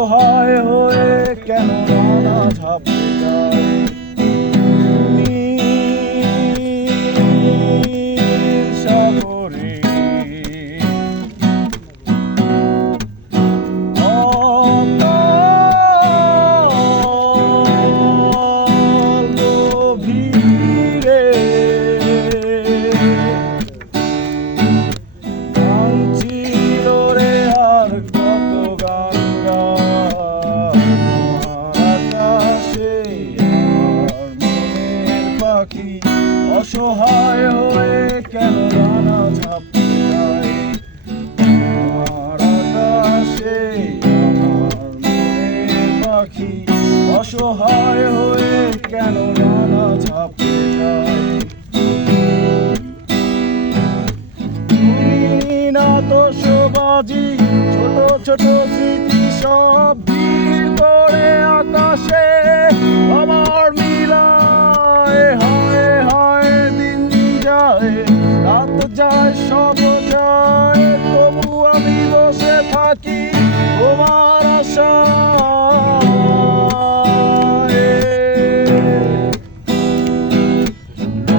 অসহায় হয়ে কেন রানা ঝাঁপতে যাই সাগরে গভীরে ছিল রে আর কত গান আকাশে আর মনের পাখি অসহায় হয়ে কেন রানা ঝাঁপতে যায় আর আকাশে আমার মনের পাখি অসহায় হয়ে কেন রানা ঝাঁপতে যায় না তো সবাজি ছোট ছোট স্মৃতি সব ভিড় করে আকাশে আমার মিলায় হায় হায় দিন যায় রাত যায় সব যায় তবু আমি বসে থাকি তোমার আশায়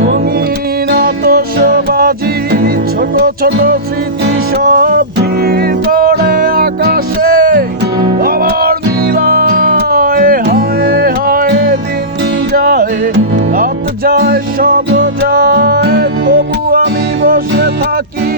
রঙিন আতশবাজি ছোট ছোট স্মৃতি সব ভিড় করে আকাশে আমার মিলায় হায় হায় দিন যায় রাত যায় সব যায় তবু আমি বসে থাকি